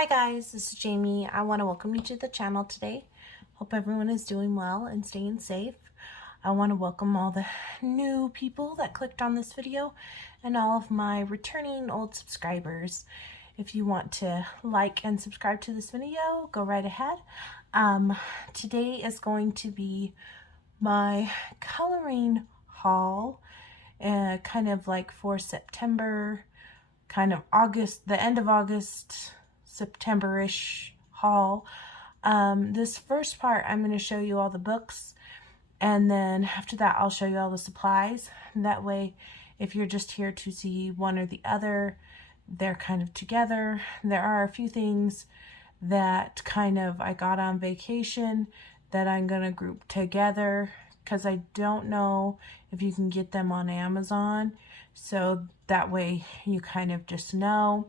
Hi guys, this is Jamie. I want to welcome you to the channel today. Hope everyone is doing well and staying safe. I want to welcome all the new people that clicked on this video and all of my returning old subscribers. If you want to like and subscribe to this video, go right ahead. Today is going to be my coloring haul, kind of like for September, kind of August, the end of August, September-ish haul. This first part, I'm going to show you all the books, and then after that I'll show you all the supplies. And that way, if you're just here to see one or the other, they're kind of together. There are a few things that kind of I got on vacation that I'm going to group together because I don't know if you can get them on Amazon, so that way you kind of just know.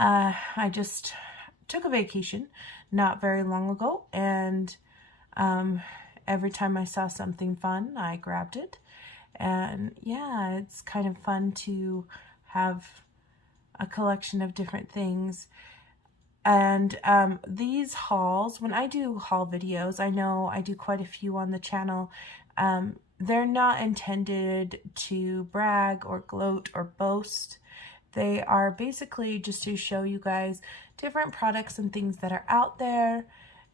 I just took a vacation not very long ago, and every time I saw something fun, I grabbed it. And yeah, it's kind of fun to have a collection of different things. And these hauls, when I do haul videos, I know I do quite a few on the channel. They're not intended to brag or gloat or boast. They are basically just to show you guys different products and things that are out there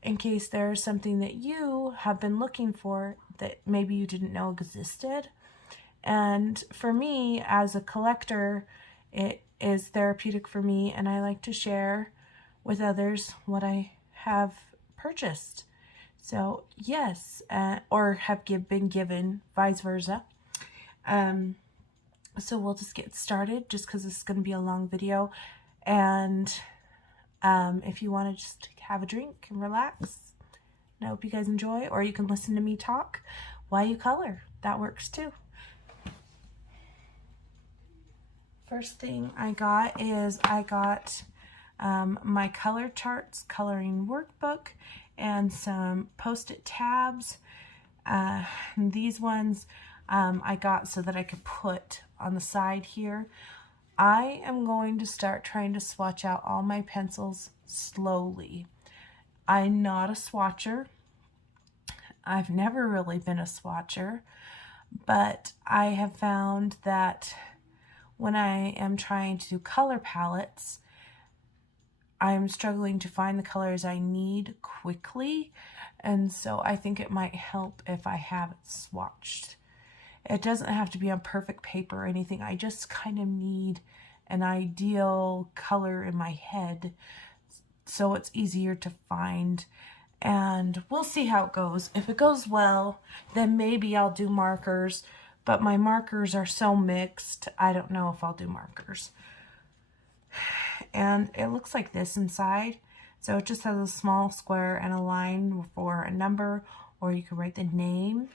in case there's something that you have been looking for that maybe you didn't know existed. And for me, as a collector, it is therapeutic for me, and I like to share with others what I have purchased. So yes, or have been given, vice versa. So we'll just get started, just because this is going to be a long video. And if you want to just have a drink and relax, and I hope you guys enjoy, or you can listen to me talk while you color. That works too. First thing I got is my color charts, coloring workbook, and some post-it tabs. These ones I got so that I could put on the side here. I am going to start trying to swatch out all my pencils slowly. I'm not a swatcher. I've never really been a swatcher, but I have found that when I am trying to do color palettes, I'm struggling to find the colors I need quickly, and so I think it might help if I have it swatched. It doesn't have to be on perfect paper or anything. I just kind of need an ideal color in my head so it's easier to find, and we'll see how it goes. If it goes well, then maybe I'll do markers, but my markers are so mixed, I don't know if I'll do markers. And it looks like this inside. So it just has a small square and a line for a number, or you can write the name,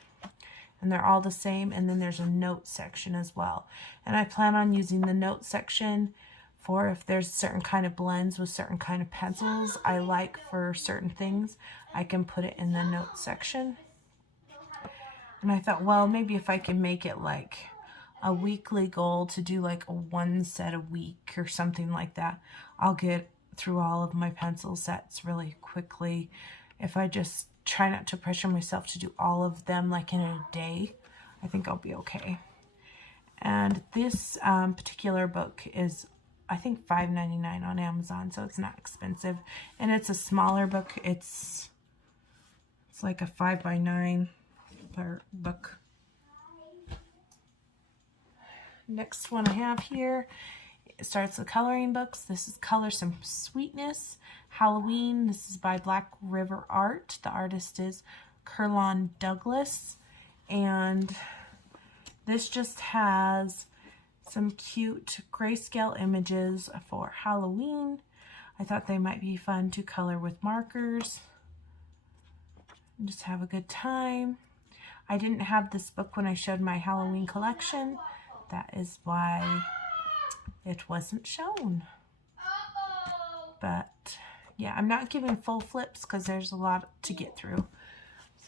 and they're all the same. And then there's a note section as well. And I plan on using the note section for if there's certain kind of blends with certain kind of pencils I like for certain things, I can put it in the note section. And I thought, well, maybe if I can make it like a weekly goal to do like one set a week or something like that, I'll get through all of my pencil sets really quickly. If I just try not to pressure myself to do all of them like in a day, I think I'll be okay. And this particular book is, I think, $5.99 on Amazon, so it's not expensive. And it's a smaller book. It's like a 5x9 book. Next one I have here, it starts the coloring books. This is Color Some Sweetness Halloween. This is by Black River Art. The artist is Kerlon Douglas. And this just has some cute grayscale images for Halloween. I thought they might be fun to color with markers and just have a good time. I didn't have this book when I showed my Halloween collection. That is why it wasn't shown. But yeah, I'm not giving full flips because there's a lot to get through.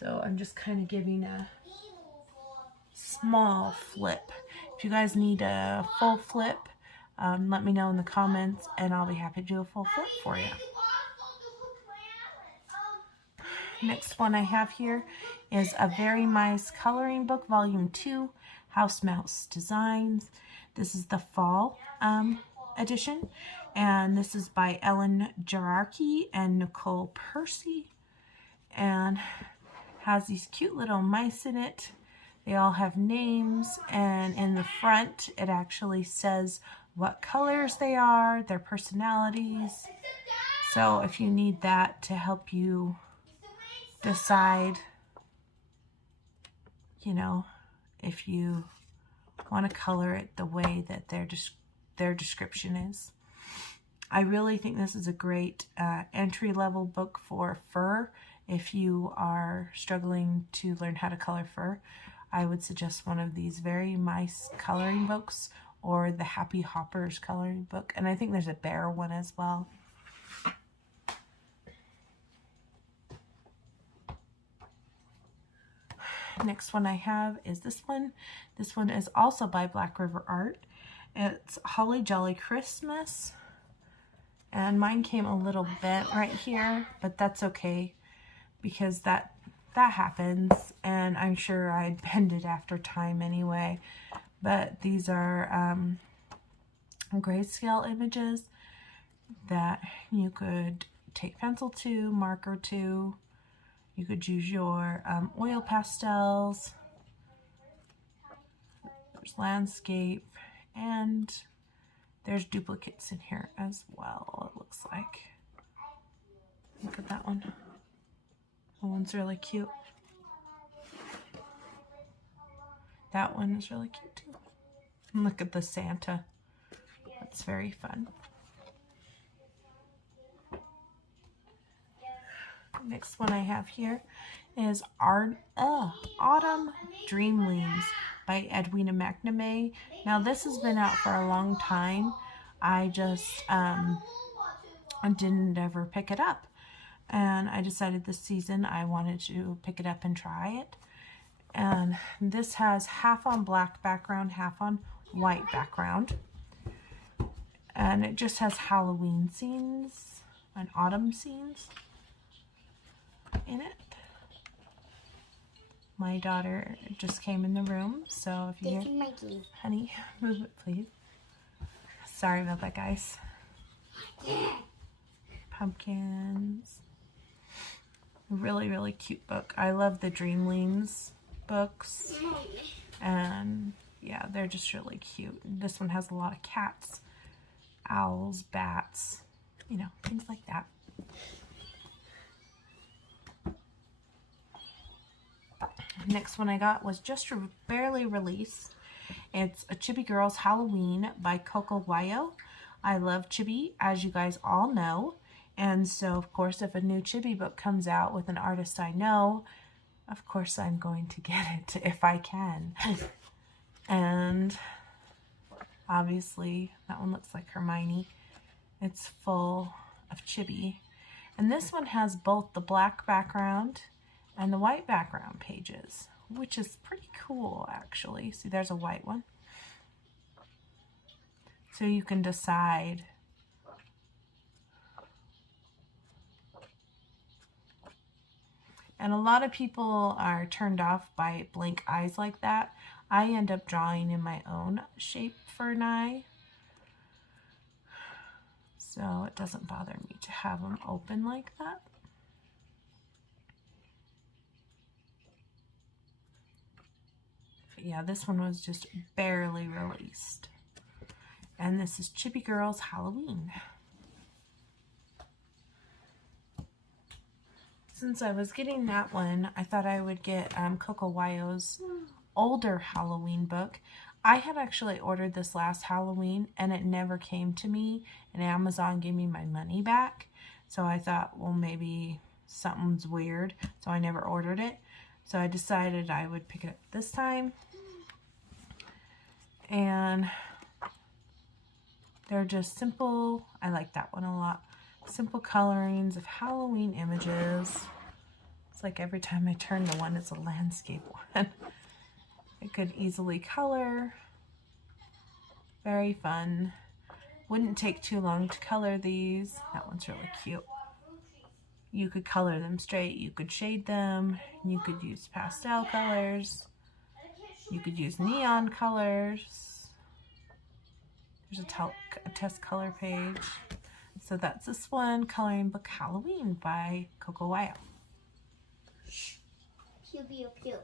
So I'm just kind of giving a small flip. If you guys need a full flip, let me know in the comments and I'll be happy to do a full flip for you. Next one I have here is A Very Nice Coloring Book, Volume 2, House Mouse Designs. This is the fall edition, and this is by Ellen Jararki and Nicole Percy, and has these cute little mice in it. They all have names, and in the front it actually says what colors they are, their personalities. So if you need that to help you decide, you know, if you want to color it the way that their description is. I really think this is a great entry-level book for fur. If you are struggling to learn how to color fur, I would suggest one of these Very Nice coloring books or the Happy Hoppers coloring book. And I think there's a bear one as well. Next one I have is this one. This one is also by Black River Art. It's Holly Jolly Christmas. And mine came a little bent right here, but that's okay because that happens, and I'm sure I'd bend it after time anyway. But these are grayscale images that you could take pencil to, marker to. You could use your oil pastels. There's landscape, and there's duplicates in here as well, it looks like. Look at that one. That one's really cute. That one is really cute too. And look at the Santa. That's very fun. Next one I have here is Autumn Dreamlings by Edwina McNamee. Now this has been out for a long time. I just didn't ever pick it up. And I decided this season I wanted to pick it up and try it. And this has half on black background, half on white background. And it just has Halloween scenes and autumn scenes in it. My daughter just came in the room, so if you hear, honey, move it please. Sorry about that, guys. Pumpkins. Really, really cute book. I love the Dreamlings books, and yeah, they're just really cute. This one has a lot of cats, owls, bats, you know, things like that. Next one I got was just barely released. It's a Chibi Girls Halloween by Coco. I love Chibi, as you guys all know. And so, of course, if a new Chibi book comes out with an artist I know, of course I'm going to get it if I can. And obviously, that one looks like Hermione. It's full of Chibi. And this one has both the black background and the white background pages, which is pretty cool, actually. See, there's a white one. So you can decide and a lot of people are turned off by blank eyes like that. I end up drawing in my own shape for an eye, so it doesn't bother me to have them open like that. But yeah, this one was just barely released. And this is Chibi Girls Halloween. Since I was getting that one, I thought I would get Coco older Halloween book. I had actually ordered this last Halloween and it never came to me, and Amazon gave me my money back. So I thought, well, maybe something's weird, so I never ordered it. So I decided I would pick it up this time. And they're just simple. I like that one a lot. Simple colorings of Halloween images. It's like every time I turn the one, it's a landscape one. I could easily color. Very fun. Wouldn't take too long to color these. That one's really cute. You could color them straight, you could shade them, you could use pastel colors, you could use neon colors. There's a test color page. So that's this one, Coloring Book Halloween by Coco. Pew, pew, pew.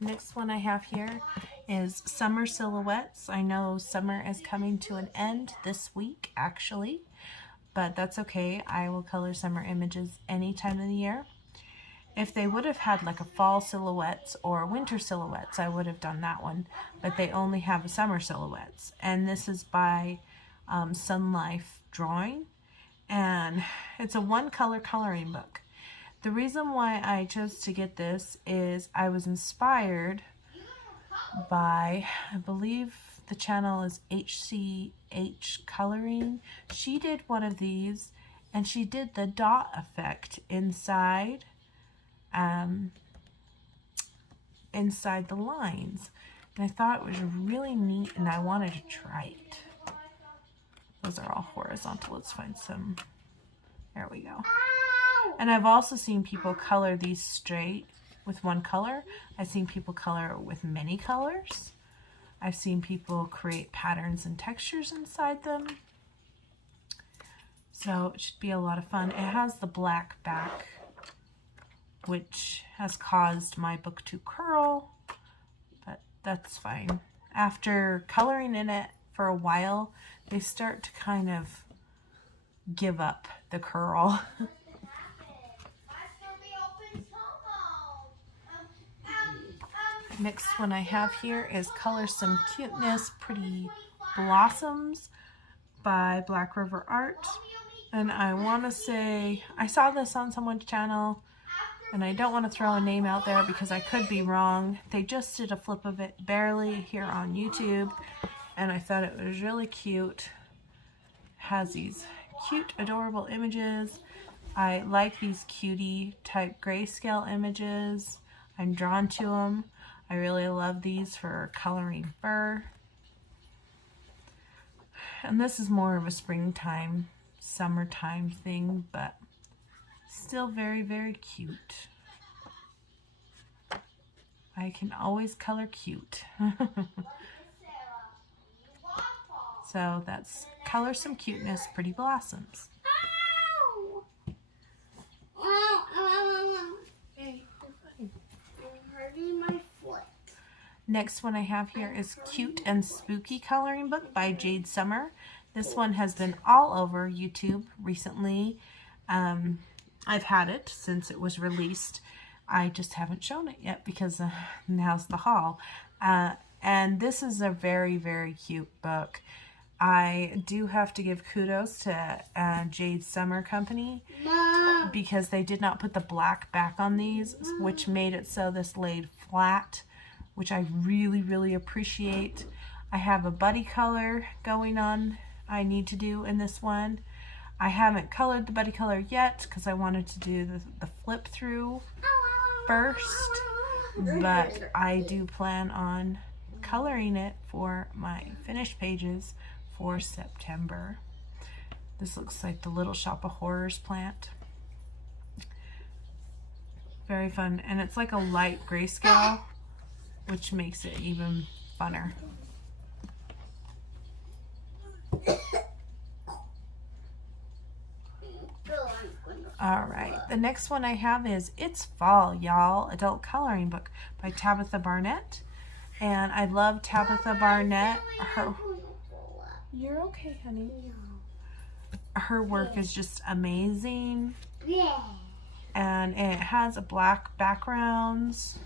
Next one I have here is Summer Silhouettes. I know summer is coming to an end this week, actually, but that's okay. I will color summer images any time of the year. If they would have had like a fall silhouettes or winter silhouettes, I would have done that one, but they only have a summer silhouettes. And this is by Sunlife Drawing, and it's a one-color coloring book. The reason why I chose to get this is I was inspired by, I believe the channel is HCH Coloring. She did one of these, and she did the dot effect inside inside the lines, and I thought it was really neat, and I wanted to try it. Those are all horizontal. Let's find some. There we go. And I've also seen people color these straight with one color. I've seen people color with many colors. I've seen people create patterns and textures inside them. So it should be a lot of fun. It has the black back, which has caused my book to curl, but that's fine. After coloring in it for a while, they start to kind of give up the curl. Next one I have here is Color Some Cuteness Pretty Blossoms by Black River Art. And I want to say, I saw this on someone's channel, and I don't want to throw a name out there because I could be wrong. They just did a flip of it barely here on YouTube, and I thought it was really cute. Has these cute, adorable images. I like these cutie type grayscale images. I'm drawn to them. I really love these for coloring fur. And this is more of a springtime, summertime thing, but still very, very cute. I can always color cute. So that's Color Some Cuteness Pretty Blossoms. Next one I have here is Cute and Spooky Coloring Book by Jade Summer. This one has been all over YouTube recently. I've had it since it was released. I just haven't shown it yet because now's the haul. And this is a very, very cute book. I do have to give kudos to Jade Summer Company because they did not put the black back on these, which made it so this laid flat, which I really, really appreciate. I have a buddy color going on I need to do in this one. I haven't colored the buddy color yet because I wanted to do the flip through first, but I do plan on coloring it for my finished pages for September. This looks like the Little Shop of Horrors plant. Very fun, and it's like a light grayscale, which makes it even funner. Alright, the next one I have is It's Fall, Y'all, Adult Coloring Book by Tabitha Barnett. And I love Tabitha Barnett. You're okay, honey. Her work is just amazing. And it has a black backgrounds.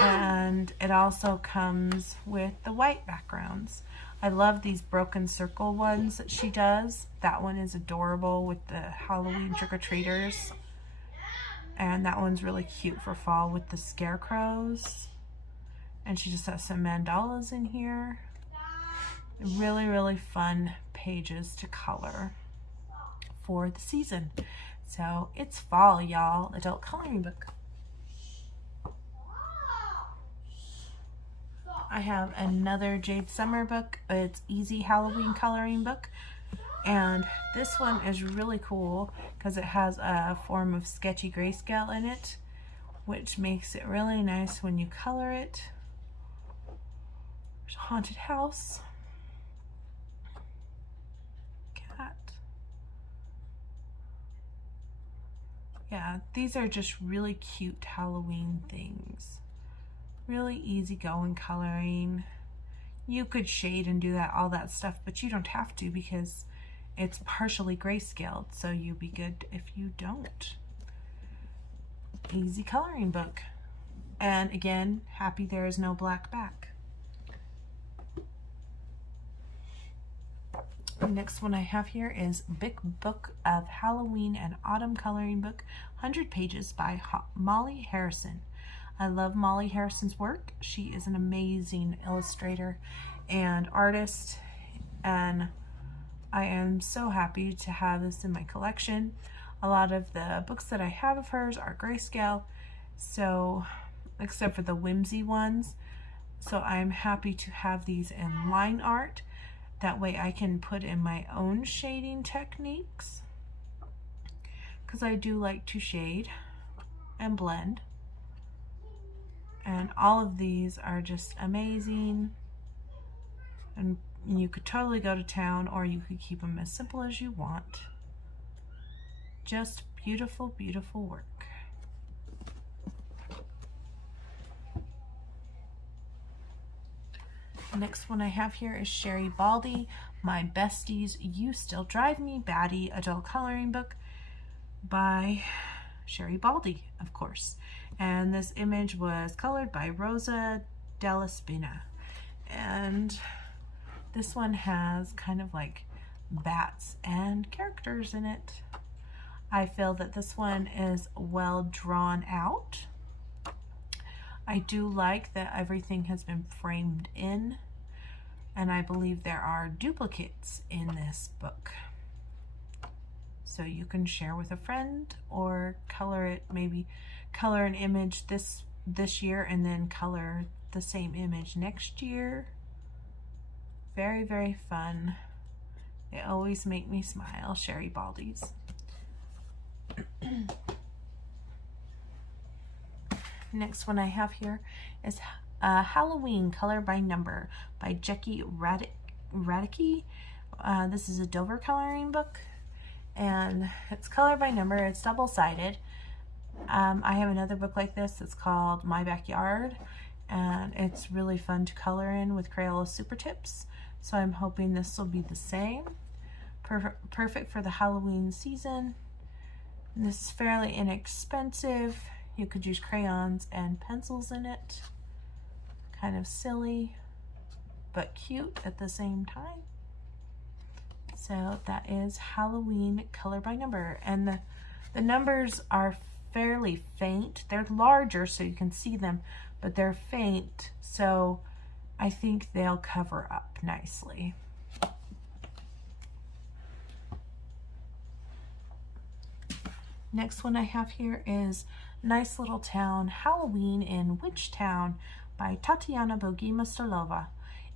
And it also comes with the white backgrounds. I love these broken circle ones that she does. That one is adorable with the Halloween trick-or-treaters. And that one's really cute for fall with the scarecrows. And she just has some mandalas in here. Really, really fun pages to color for the season. So it's fall, y'all. Adult coloring book. I have another Jade summer book. It's Easy Halloween Coloring Book. And this one is really cool because it has a form of sketchy grayscale in it, which makes it really nice when you color it. There's a haunted house. Cat. Yeah, these are just really cute Halloween things. Really easygoing coloring. You could shade and do all that stuff, but you don't have to because it's partially grayscaled, so you'd be good if you don't. Easy coloring book. And again, happy there is no black back. The next one I have here is Big Book of Halloween and Autumn Coloring Book, 100 pages by Molly Harrison. I love Molly Harrison's work. She is an amazing illustrator and artist, and I am so happy to have this in my collection. A lot of the books that I have of hers are grayscale, so except for the whimsy ones, so I'm happy to have these in line art. That way I can put in my own shading techniques, because I do like to shade and blend. And all of these are just amazing, and you could totally go to town, or you could keep them as simple as you want. Just beautiful, beautiful work. The next one I have here is Sherri Baldy, My Besties, You Still Drive Me, Batty adult coloring book by Sherri Baldy, of course. And this image was colored by Rosa Della Spina. And this one has kind of like bats and characters in it. I feel that this one is well drawn out. I do like that everything has been framed in, and I believe there are duplicates in this book. So you can share with a friend or color it, maybe color an image this year and then color the same image next year. Very, very fun. They always make me smile, Sherri Baldy's. Next one I have here is Halloween Color by Number by Jackie Radicke. This is a Dover coloring book, and it's color by number. It's double-sided. I have another book like this. It's called My Backyard, and it's really fun to color in with Crayola Super Tips. So I'm hoping this will be the same. Perfect for the Halloween season. And this is fairly inexpensive. You could use crayons and pencils in it. Kind of silly, but cute at the same time. So that is Halloween Color by Number. And the numbers are fairly faint. They're larger so you can see them, but they're faint, so I think they'll cover up nicely. Next one I have here is Nice Little Town, Halloween in Witch Town by Tatiana Bogima-Stolova.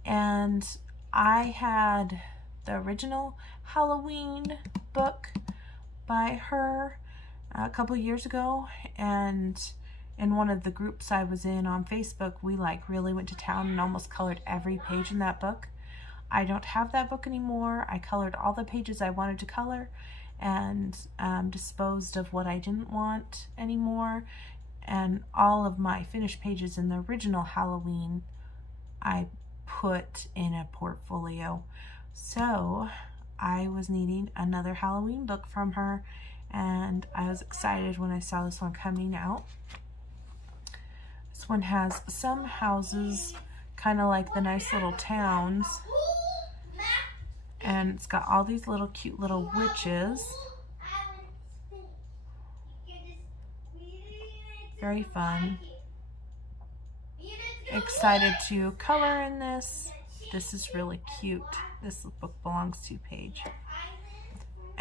And I had the original Halloween book by her a couple years ago, and in one of the groups I was in on Facebook, we really went to town and almost colored every page in that book. I don't have that book anymore. I colored all the pages I wanted to color and disposed of what I didn't want anymore, and all of my finished pages in the original Halloween I put in a portfolio. So I was needing another Halloween book from her, and I was excited when I saw this one coming out. This one has some houses kind of like the Nice Little Towns, and it's got all these little cute little witches. Very fun. Excited to color in this. This is really cute. This book belongs to Paige.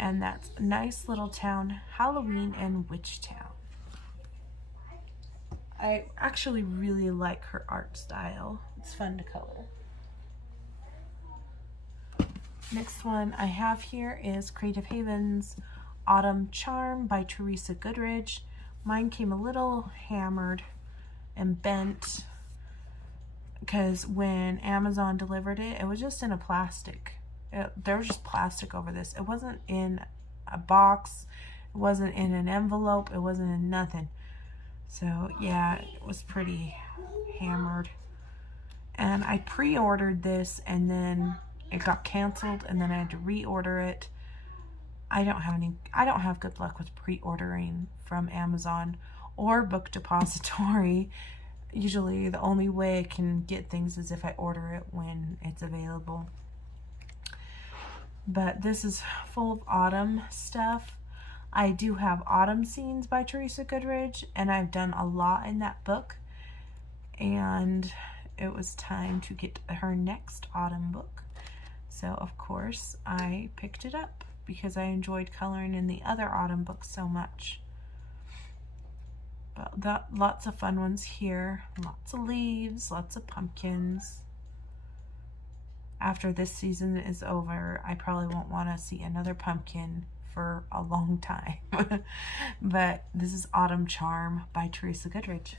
And that's Nice Little Town, Halloween in Witch Town. I actually really like her art style. It's fun to color. Next one I have here is Creative Haven's Autumn Charm by Teresa Goodridge. Mine came a little hammered and bent because when Amazon delivered it, it was just in a plastic. There was just plastic over this. It wasn't in a box. It wasn't in an envelope. It wasn't in nothing. So yeah, it was pretty hammered. And I pre-ordered this and then it got canceled and then I had to reorder it. I don't have good luck with pre-ordering from Amazon or Book Depository. Usually the only way I can get things is if I order it when it's available. But this is full of autumn stuff. I do have Autumn Scenes by Teresa Goodridge, and I've done a lot in that book. And it was time to get her next autumn book. So, of course, I picked it up because I enjoyed coloring in the other autumn books so much. But lots of fun ones here. Lots of leaves, lots of pumpkins. After this season is over, I probably won't want to see another pumpkin for a long time. But this is Autumn Charm by Teresa Goodridge.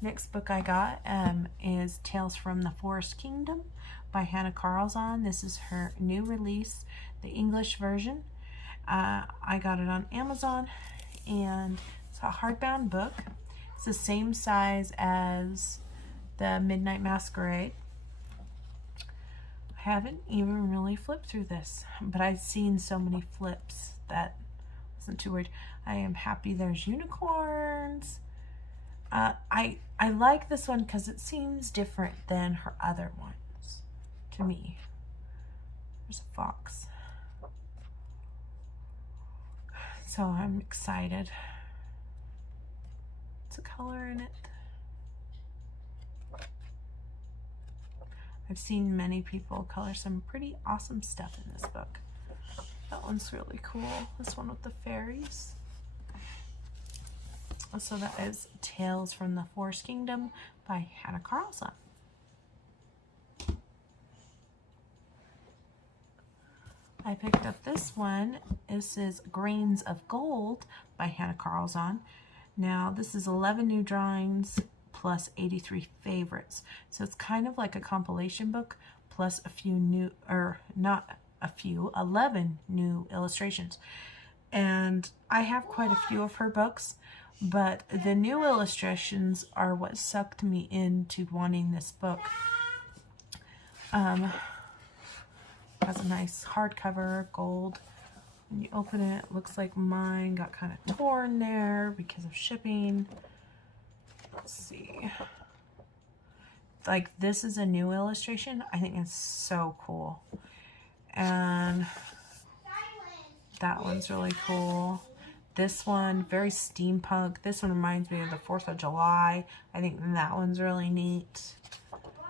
Next book I got is Tales from the Forest Kingdom by Hannah Carlzon. This is her new release, the English version. I got it on Amazon, and it's a hardbound book. It's the same size as the Midnight Masquerade. I haven't even really flipped through this, but I've seen so many flips that I wasn't too worried. I am happy there's unicorns. I like this one because it seems different than her other ones to me. There's a fox. So I'm excited. It's a color in it. I've seen many people color some pretty awesome stuff in this book. That one's really cool. This one with the fairies. So that is Tales from the Forest Kingdom by Hannah Carlzon. I picked up this one. This is Grains of Gold by Hannah Carlzon. Now this is 11 new drawings plus 83 favorites. So it's kind of like a compilation book plus a few new, or not a few, 11 new illustrations. And I have quite a few of her books, but the new illustrations are what sucked me into wanting this book. Has a nice hardcover, gold. When you open it, it looks like mine got kind of torn there because of shipping. Let's see. Like, this is a new illustration. I think it's so cool. And that one's really cool. This one, very steampunk. This one reminds me of the 4th of July. I think that one's really neat.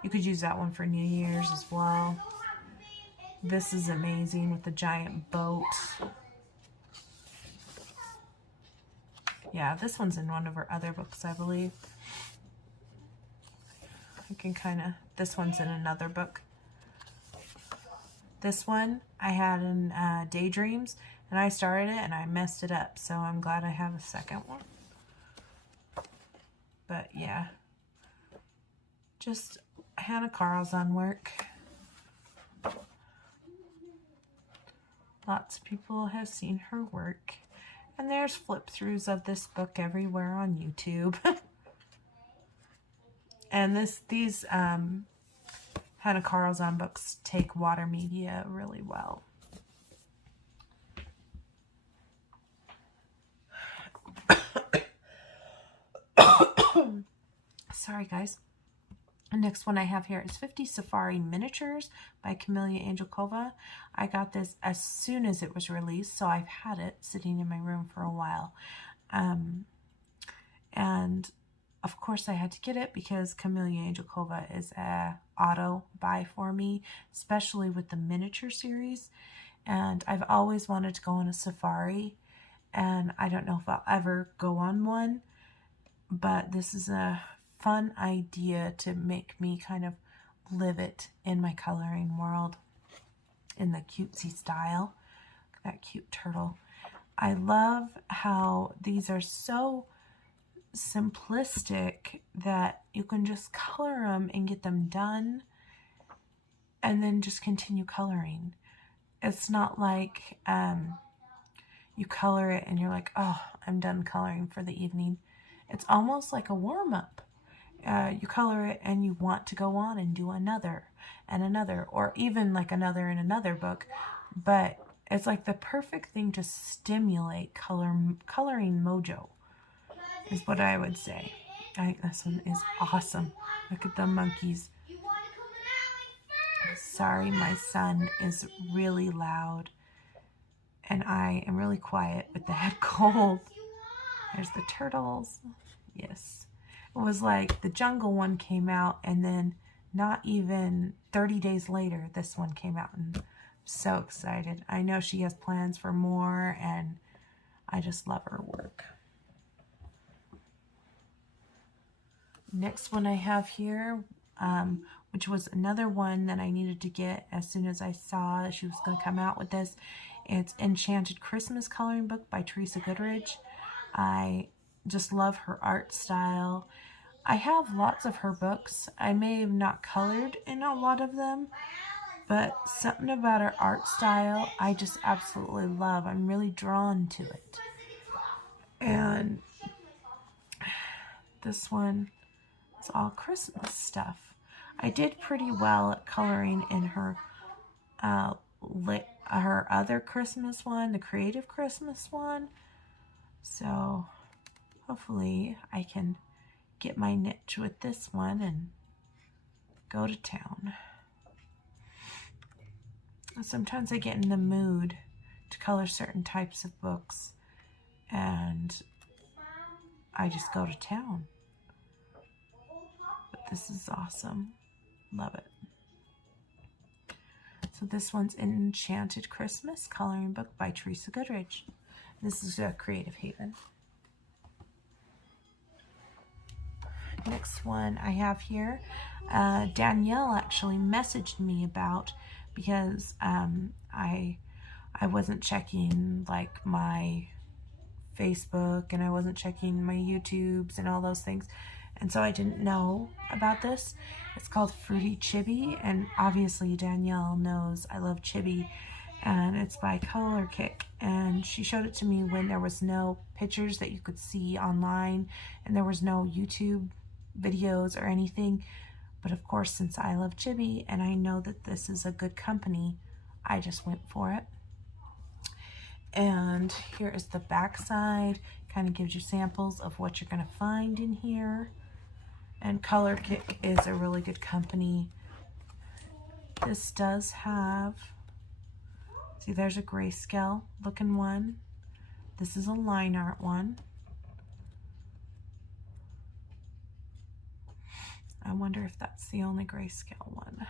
You could use that one for New Year's as well. This is amazing with the giant boat. Yeah, this one's in one of her other books, I believe. I can kind of, this one's in another book. This one I had in Daydreams, and I started it and I messed it up, so I'm glad I have a second one. But yeah, just Hannah Carlzon work. Lots of people have seen her work, and there's flip-throughs of this book everywhere on YouTube. And these Hannah Carlzon books take water media really well. Sorry, guys. The next one I have here is 50 Safari Miniatures by Camelia Angelkova. I got this as soon as it was released, so I've had it sitting in my room for a while. And of course I had to get it because Camelia Angelkova is a auto buy for me, especially with the miniature series. And I've always wanted to go on a safari, and I don't know if I'll ever go on one, but this is a fun idea to make me kind of live it in my coloring world in the cutesy style. That cute turtle. I love how these are so simplistic that you can just color them and get them done and then just continue coloring. It's not like you color it and you're like, oh, I'm done coloring for the evening. It's almost like a warm-up. You color it and you want to go on and do another and another, or even like another and another book. But it's like the perfect thing to stimulate coloring mojo, is what I would say. This one is awesome. Look at the monkeys. Sorry, my son is really loud and I am really quiet with the head cold. There's the turtles. Yes. It was like the jungle one came out, and then not even 30 days later, this one came out, and I'm so excited. I know she has plans for more, and I just love her work. Next one I have here, which was another one that I needed to get as soon as I saw she was going to come out with this. It's Enchanted Christmas coloring book by Teresa Goodridge. I just love her art style. I have lots of her books. I may have not colored in a lot of them, but something about her art style I just absolutely love. I'm really drawn to it. And this one is all Christmas stuff. I did pretty well at coloring in her other Christmas one, the Creative Christmas one. So hopefully I can get my niche with this one and go to town. Sometimes I get in the mood to color certain types of books and I just go to town. But this is awesome. Love it. So this one's Enchanted Christmas coloring book by Teresa Goodridge. This is a Creative Haven. Next one I have here, Danielle actually messaged me about, because I wasn't checking like my Facebook and I wasn't checking my YouTubes and all those things, and so I didn't know about this. It's called Fruity Chibi, and obviously Danielle knows I love Chibi, and it's by Color Kick, and she showed it to me when there was no pictures that you could see online and there was no YouTube videos or anything. But of course, since I love Chibi and I know that this is a good company, I just went for it. And here is the back side. Kind of gives you samples of what you're going to find in here. And Color Kick is a really good company. This does have, see, there's a grayscale looking one. This is a line art one. I wonder if that's the only grayscale one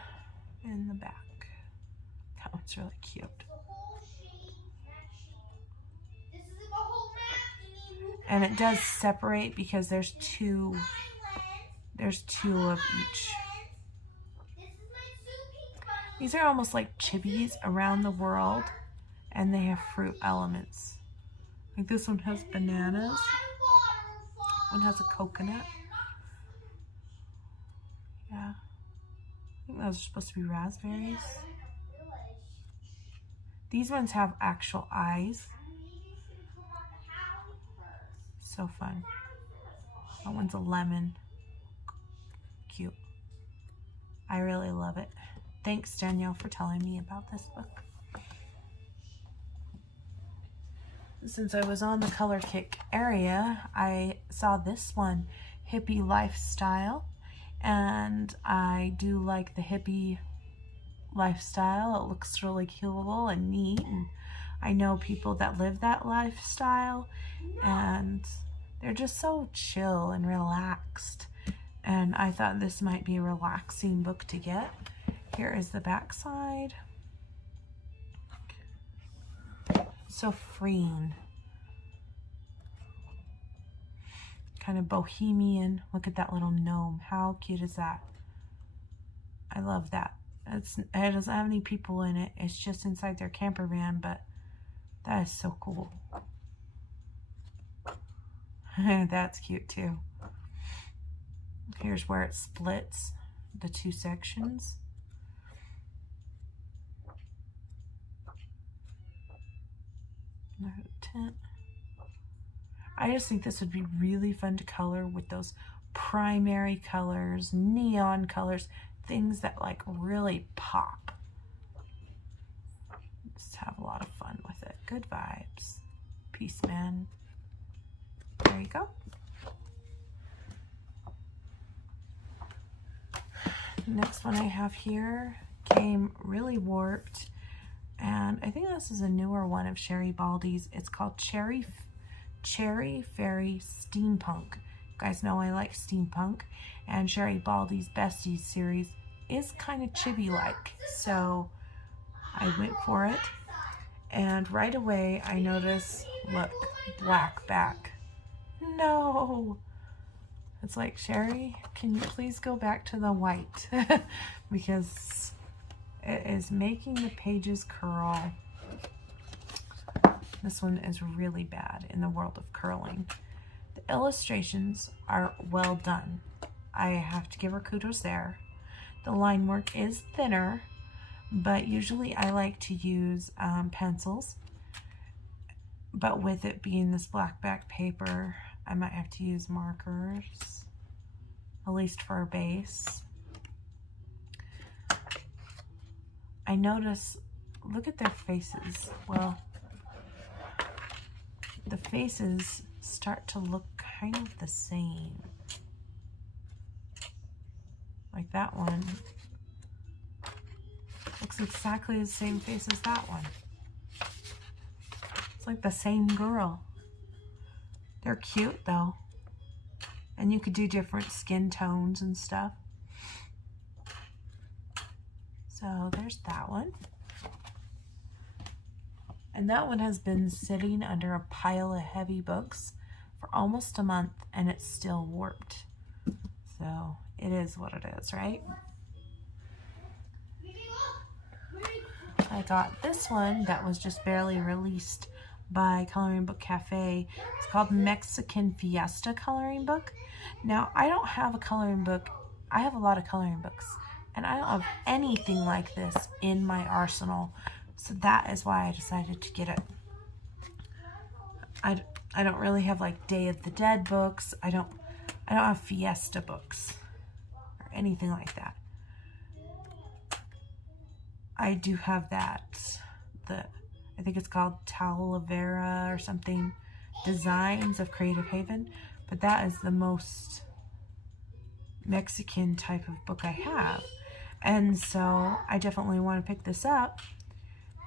in the back. That one's really cute. And it does separate because there's two of each. These are almost like chibis around the world, and they have fruit elements. Like this one has bananas. One has a coconut. Yeah. I think those are supposed to be raspberries. These ones have actual eyes. So fun. That one's a lemon. Cute. I really love it. Thanks, Danielle, for telling me about this book. Since I was on the Color Kick area, I saw this one, Hippie Lifestyle. And I do like the hippie lifestyle. It looks really cool and neat, and I know people that live that lifestyle, and they're just so chill and relaxed, and I thought this might be a relaxing book to get. Here is the back side. So freeing. kind of bohemian. Look at that little gnome. How cute is that? I love that. It doesn't have any people in it. It's just inside their camper van, but that is so cool. That's cute too. Here's where it splits the two sections. Tent. I just think this would be really fun to color with those primary colors, neon colors, things that like really pop. Just have a lot of fun with it. Good vibes. Peace, man. There you go. Next one I have here came really warped, and I think this is a newer one of Sherri Baldy's. It's called Cherry Fairy Steampunk. You guys know I like steampunk, and Sherri Baldy's Besties series is kind of chibi-like, so I went for it. And right away I notice, look, black back. No! It's like, Sherri, can you please go back to the white? Because it is making the pages curl. This one is really bad in the world of curling. The illustrations are well done. I have to give her kudos there. The line work is thinner, but usually I like to use pencils. But with it being this black back paper, I might have to use markers, at least for a base. I notice, look at their faces. Well, the faces start to look kind of the same. Like that one. Looks exactly the same face as that one. It's like the same girl. They're cute though. And you could do different skin tones and stuff. So there's that one. And that one has been sitting under a pile of heavy books for almost a month, and it's still warped. So it is what it is, right? I got this one that was just barely released by Coloring Book Cafe. It's called Mexican Fiesta Coloring Book. Now, I don't have a coloring book. I have a lot of coloring books, and I don't have anything like this in my arsenal. So that is why I decided to get it. I don't really have like Day of the Dead books. I don't have Fiesta books or anything like that. I do have that, I think it's called Talavera or something, Designs of Creative Haven, but that is the most Mexican type of book I have. And so I definitely want to pick this up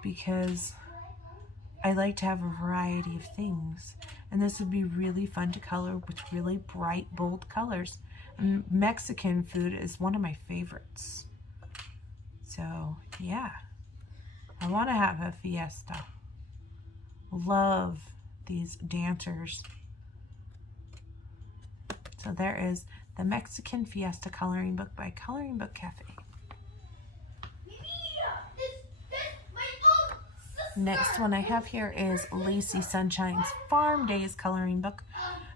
because I like to have a variety of things. And this would be really fun to color with really bright, bold colors. And Mexican food is one of my favorites. So, yeah. I want to have a Fiesta. Love these dancers. So there is the Mexican Fiesta Coloring Book by Coloring Book Cafe. Next one I have here is Lacy Sunshine's Farm Days Coloring Book.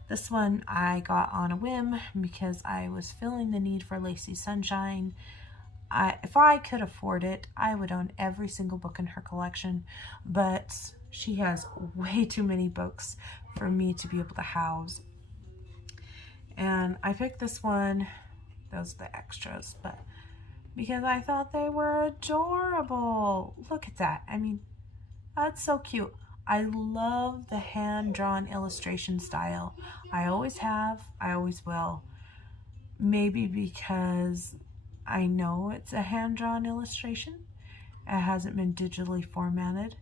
This one I got on a whim because I was feeling the need for Lacy Sunshine. If I could afford it, I would own every single book in her collection, but she has way too many books for me to be able to house. And I picked this one, those are the extras, but because I thought they were adorable. Look at that. I mean, that's so cute. I love the hand-drawn illustration style. I always have, I always will. Maybe because I know it's a hand-drawn illustration. It hasn't been digitally formatted.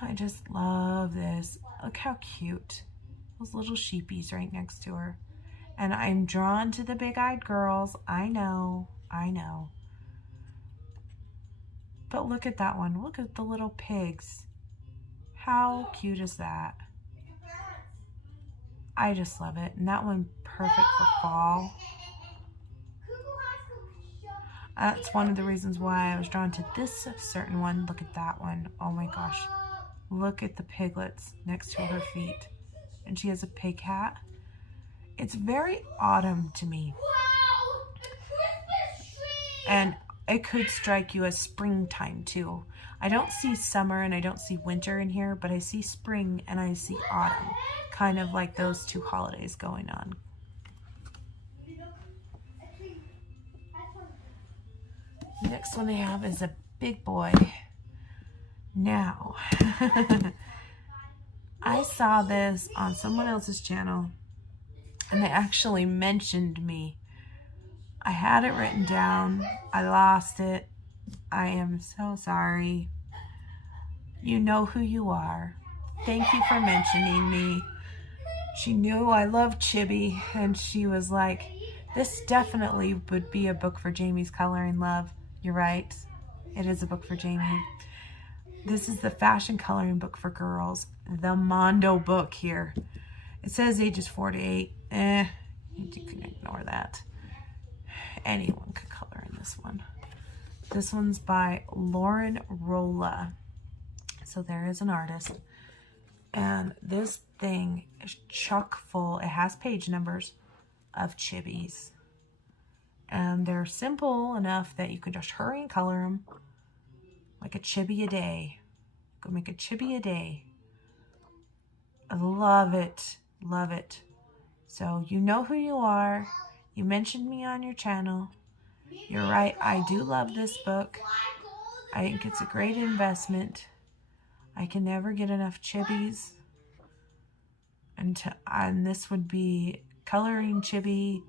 I just love this. Look how cute. Those little sheepies right next to her. And I'm drawn to the big-eyed girls. I know, I know. But look at that one. Look at the little pigs. How cute is that? I just love it. And that one, perfect for fall. That's one of the reasons why I was drawn to this certain one. Look at that one. Oh my gosh. Look at the piglets next to her feet. And she has a pig hat. It's very autumn to me. And it could strike you as springtime too. I don't see summer and I don't see winter in here, but I see spring and I see autumn. Kind of like those two holidays going on. The next one I have is a big boy. Now, I saw this on someone else's channel and they actually mentioned me. I had it written down. I lost it. I am so sorry. You know who you are. Thank you for mentioning me. She knew I loved Chibi and she was like, this definitely would be a book for Jamie's Coloring Love. You're right. It is a book for Jamie. This is the fashion coloring book for girls. The Mondo book here. It says ages 4 to 8. You can ignore that. Anyone could color in this one. This one's by Lauren Rolla. So there is an artist. And this thing is chock full. It has page numbers of chibis. And they're simple enough that you can just hurry and color them. Like a chibi a day. Go make a chibi a day. I love it. Love it. So you know who you are. You mentioned me on your channel. You're right. I do love this book. I think it's a great investment. I can never get enough chibis. And this would be coloring chibi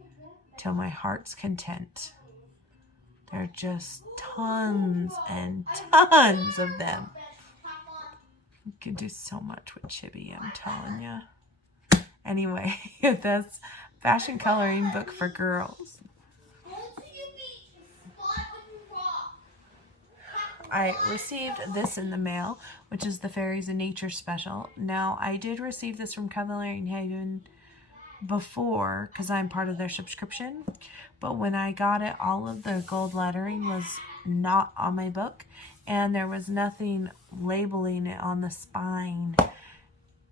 till my heart's content. There are just tons and tons of them. You can do so much with chibi, I'm telling you. Anyway, that's fashion coloring book for girls. I received this in the mail, which is the Fairies in Nature special. Now, I did receive this from Coloring Hive before, because I'm part of their subscription. But when I got it, all of the gold lettering was not on my book. And there was nothing labeling it on the spine.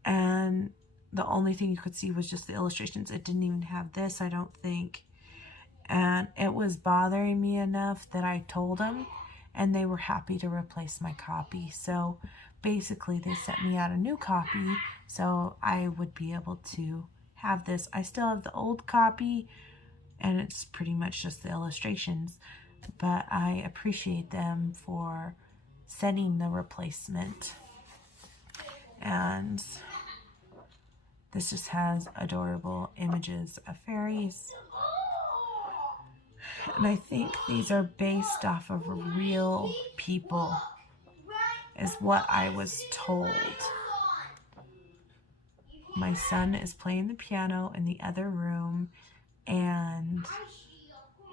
And the only thing you could see was just the illustrations. It didn't even have this, I don't think. And it was bothering me enough that I told them. And they were happy to replace my copy. So basically they sent me out a new copy so I would be able to have this. I still have the old copy and it's pretty much just the illustrations, but I appreciate them for sending the replacement. And this just has adorable images of fairies. And I think these are based off of real people, is what I was told. My son is playing the piano in the other room, and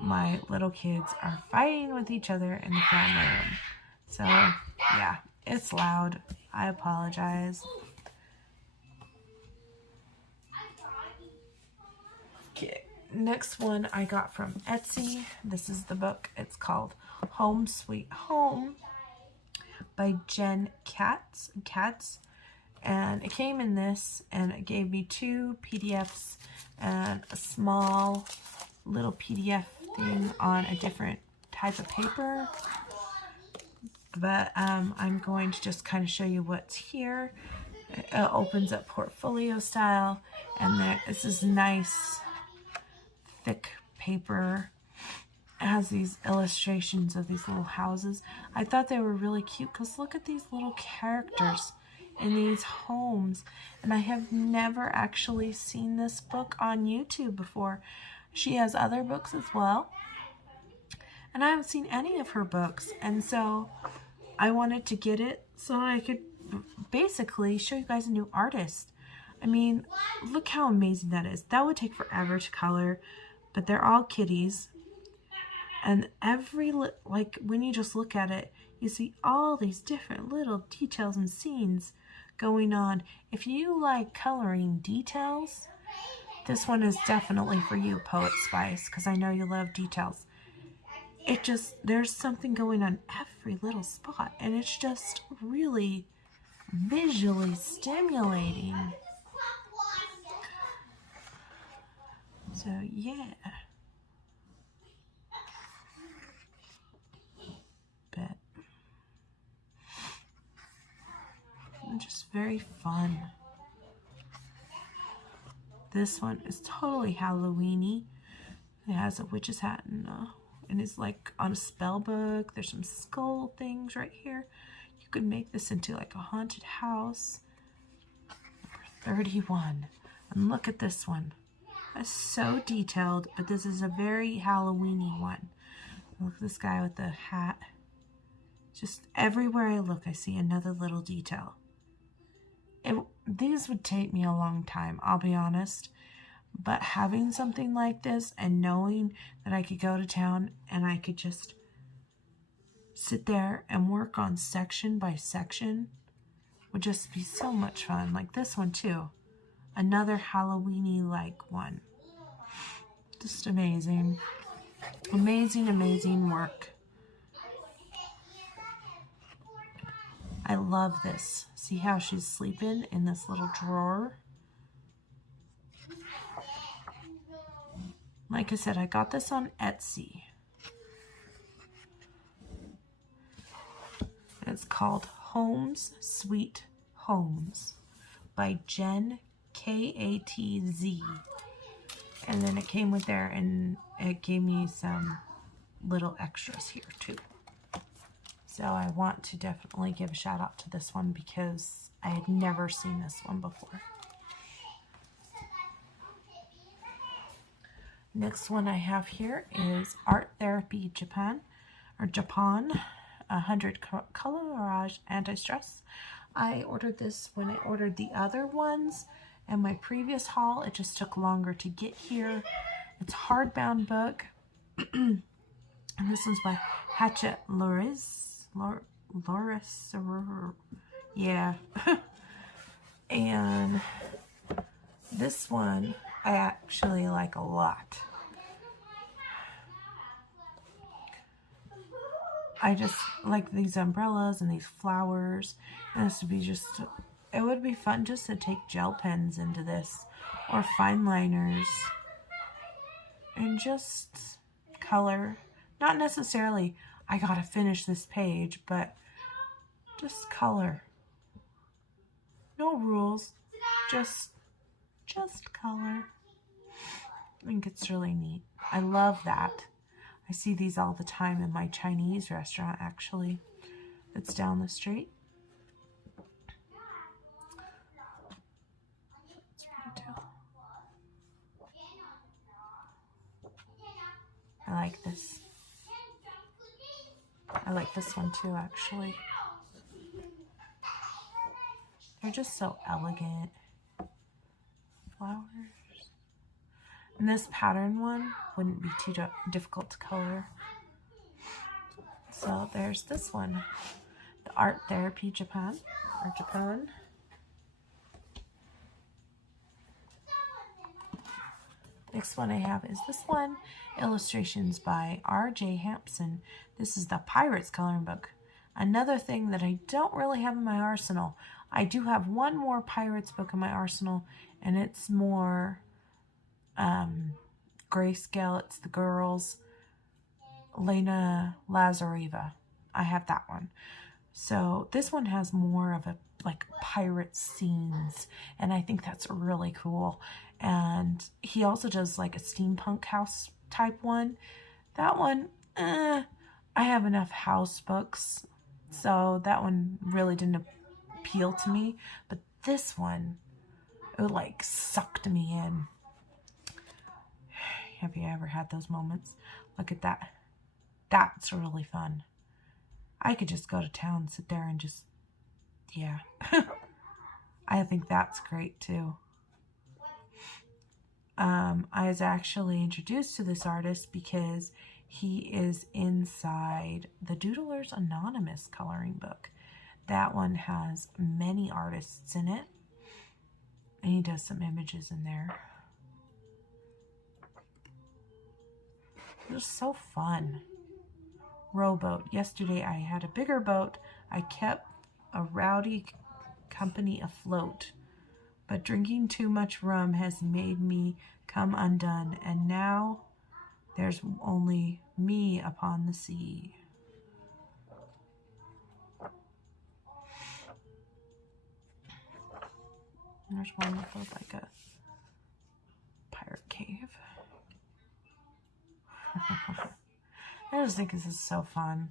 my little kids are fighting with each other in the family room. So, yeah, it's loud. I apologize. Okay. Next one I got from Etsy. This is the book. It's called Home Sweet Home by Jen Katz. And it came in this, and it gave me 2 PDFs and a small little PDF thing on a different type of paper. But I'm going to just kind of show you what's here. It opens up portfolio style, and this is nice thick paper. It has these illustrations of these little houses. I thought they were really cute because look at these little characters in these homes. And I have never actually seen this book on YouTube before. She has other books as well, and I haven't seen any of her books. And so I wanted to get it so I could basically show you guys a new artist. I mean, look how amazing that is. That would take forever to color. But they're all kitties, and like when you just look at it, you see all these different little details and scenes going on. If you like coloring details, This one is definitely for you, Poet Spice, because I know you love details. It just, there's something going on every little spot, and it's just really visually stimulating. So, yeah. But just very fun. This one is totally Halloween-y. It has a witch's hat and it's like on a spell book. There's some skull things right here. You could make this into like a haunted house. Number 31. And look at this one. It's so detailed, but this is a very Halloween-y one. Look at this guy with the hat. Just everywhere I look, I see another little detail. These would take me a long time, I'll be honest. But having something like this and knowing that I could go to town and I could just sit there and work on section by section would just be so much fun. Like this one too. Another Halloween-y like one. Just amazing. Amazing, amazing work. I love this. See how she's sleeping in this little drawer? Like I said, I got this on Etsy. It's called Homes Sweet Homes by Jen, K-A-T-Z. And then it came with there and it gave me some little extras here too. So I want to definitely give a shout out to this one because I had never seen this one before. Next one I have here is Art Therapy Japan, 100 Colorage Anti-Stress. I ordered this when I ordered the other ones and my previous haul. It just took longer to get here. It's a hardbound book. And this one's by Hatchet Loris. Yeah. And this one I actually like a lot. I just like these umbrellas and these flowers. And this would be just, it would be fun just to take gel pens into this or fine liners and just color. Not necessarily I gotta finish this page, but just color. No rules, just color. I think it's really neat. I love that. I see these all the time in my Chinese restaurant, actually. It's down the street. It's pretty too. I like this. I like this one too, actually. They're just so elegant. Flowers. And this pattern one wouldn't be too difficult to color. So there's this one. The Art Therapy Japan. Or Japan. Next one I have is this one. Illustrations by R.J. Hampson. This is the Pirates coloring book. Another thing that I don't really have in my arsenal. I do have one more Pirates book in my arsenal, and it's more grayscale. It's the girls. Lena Lazareva. I have that one. So this one has more of a like pirate scenes, and I think that's really cool. And he also does like a steampunk house type one. That one, I have enough house books, so that one really didn't appeal to me. But this one, it like sucked me in. Have you ever had those moments? Look at that. That's really fun. I could just go to town, sit there and just, yeah. I think that's great too. I was actually introduced to this artist because he is inside the Doodlers Anonymous coloring book. That one has many artists in it, and he does some images in there. Just so fun. Rowboat. Yesterday I had a bigger boat. I kept a rowdy company afloat, but drinking too much rum has made me come undone, and now there's only me upon the sea. There's one that looks like a pirate cave. I just think this is so fun.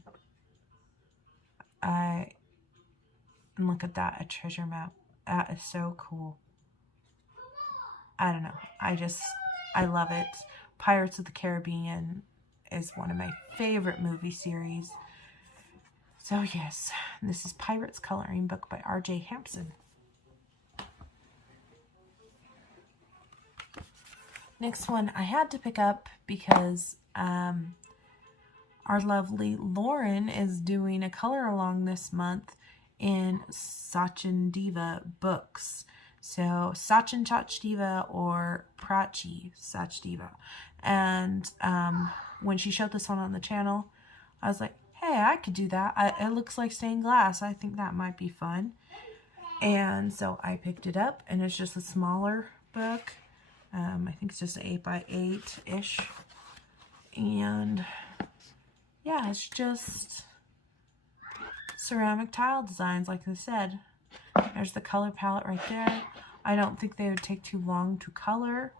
And look at that, a treasure map. That is so cool. I don't know. I love it. Pirates of the Caribbean is one of my favorite movie series. So yes, this is Pirates Coloring Book by R.J. Hampson. Next one I had to pick up because our lovely Lauren is doing a color along this month in Sachin Diva books. So Sachin Chach Diva or Prachi Sach Diva. And when she showed this one on the channel, I was like, hey, I could do that. It looks like stained glass. I think that might be fun. And so I picked it up, and it's just a smaller book. I think it's just 8 by 8-ish. And yeah, it's just ceramic tile designs, like I said. There's the color palette right there. I don't think they would take too long to color.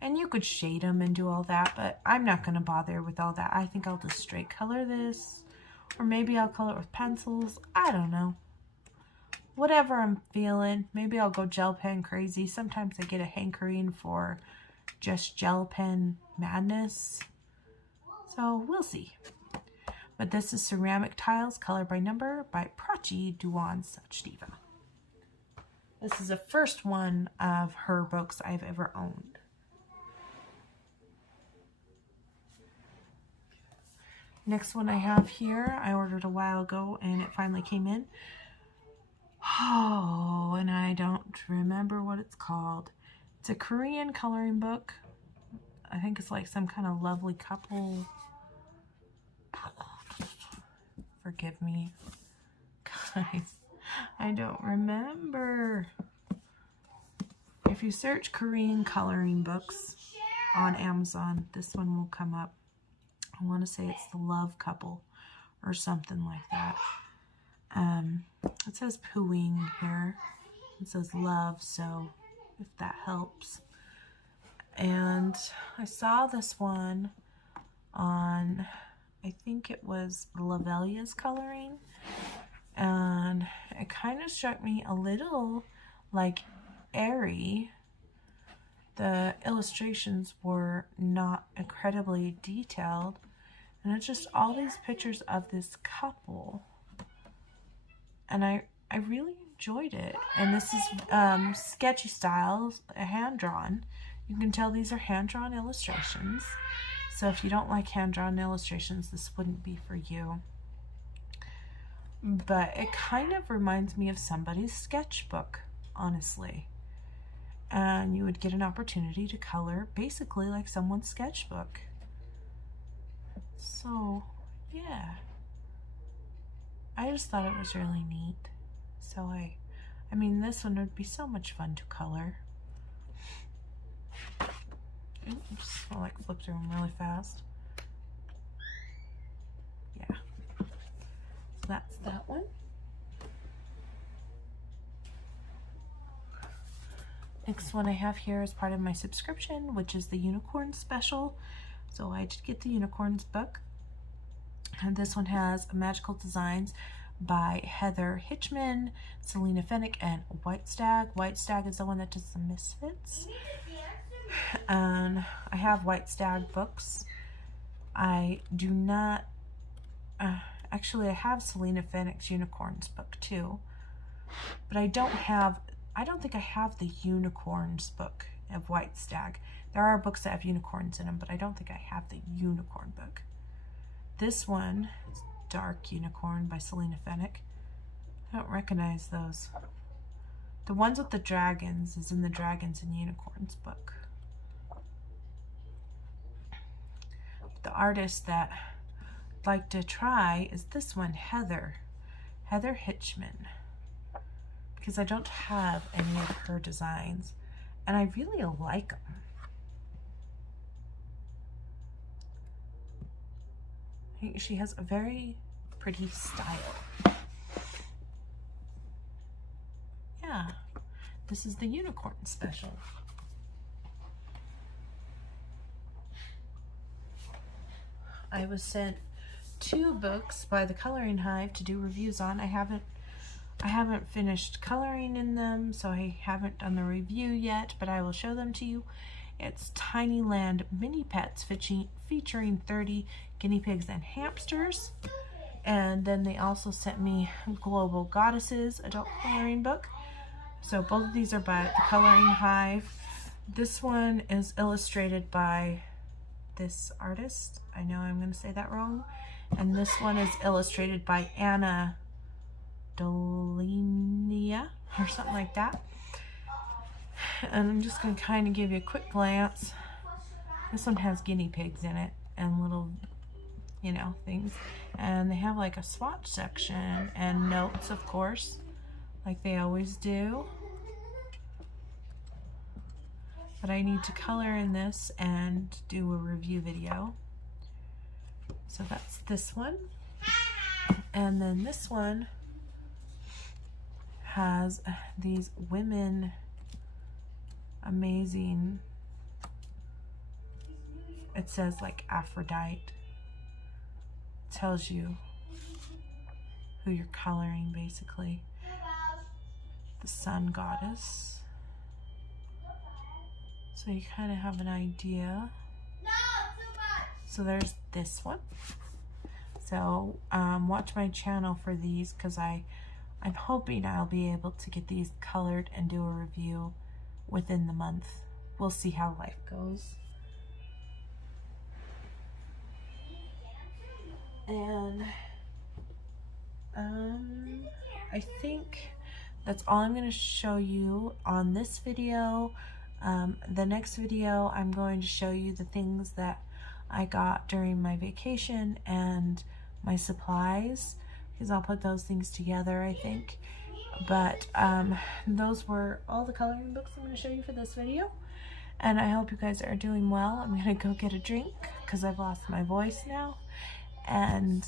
And you could shade them and do all that, but I'm not going to bother with all that. I think I'll just straight color this. Or maybe I'll color it with pencils. I don't know. Whatever I'm feeling. Maybe I'll go gel pen crazy. Sometimes I get a hankering for just gel pen madness. So we'll see. But this is Ceramic Tiles, Color by Number by Prachi Duan Sachdiva. This is the first one of her books I've ever owned. Next one I have here, I ordered a while ago and it finally came in. Oh, and I don't remember what it's called. It's a Korean coloring book. I think it's like some kind of lovely couple. Forgive me, guys. I don't remember. If you search Korean coloring books on Amazon, this one will come up. I want to say it's the Love Couple or something like that. It says pooing here. It says love, so if that helps. And I saw this one on, I think it was Lavelia's Coloring, and it kind of struck me a little like Airy. The illustrations were not incredibly detailed, and it's just all these pictures of this couple, and I really enjoyed it. And this is sketchy style, hand-drawn. You can tell these are hand-drawn illustrations. So if you don't like hand-drawn illustrations, this wouldn't be for you. But it kind of reminds me of somebody's sketchbook, honestly. And you would get an opportunity to color basically like someone's sketchbook. So, yeah. I just thought it was really neat. So I mean, this one would be so much fun to color. I'm just gonna like flip through them really fast. Yeah. So that's that one. Next one I have here is part of my subscription, which is the Unicorn Special. So I did get the Unicorns book. And this one has Magical Designs by Heather Hitchman, Selena Fennick, and White Stag. White Stag is the one that does the Misfits. And I have White Stag books. I do not, actually I have Selena Fennick's Unicorns book too, but I don't think I have the Unicorns book of White Stag. There are books that have unicorns in them, but I don't think I have the unicorn book. This one is Dark Unicorn by Selena Fennick. I don't recognize those. The ones with the dragons is in the Dragons and Unicorns book. the artist that I'd like to try is this one, Heather Hitchman, because I don't have any of her designs and I really like them. I think she has a very pretty style. Yeah, this is the unicorn special. I was sent 2 books by the Coloring Hive to do reviews on. I haven't finished coloring in them, so I haven't done the review yet, but I will show them to you. It's Tiny Land Mini Pets featuring 30 guinea pigs and hamsters. And then they also sent me Global Goddesses adult coloring book. So both of these are by the Coloring Hive. This one is illustrated by this artist. I know I'm going to say that wrong. And this one is illustrated by Anna Dolinia or something like that. And I'm just going to kind of give you a quick glance. This one has guinea pigs in it and little, you know, things. And they have like a swatch section and notes, of course, like they always do. But I need to color in this and do a review video. So that's this one. And then this one has these women amazing, it says like Aphrodite. It tells you who you're coloring basically. The sun goddess. So you kind of have an idea. So there's this one. So watch my channel for these because I'm hoping I'll be able to get these colored and do a review within the month. We'll see how life goes. And I think that's all I'm going to show you on this video. The next video I'm going to show you the things that I got during my vacation and my supplies, because I'll put those things together, I think. But those were all the coloring books I'm going to show you for this video, and I hope you guys are doing well. I'm going to go get a drink because I've lost my voice now, and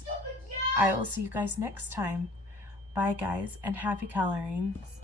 I will see you guys next time. Bye guys, and happy colorings.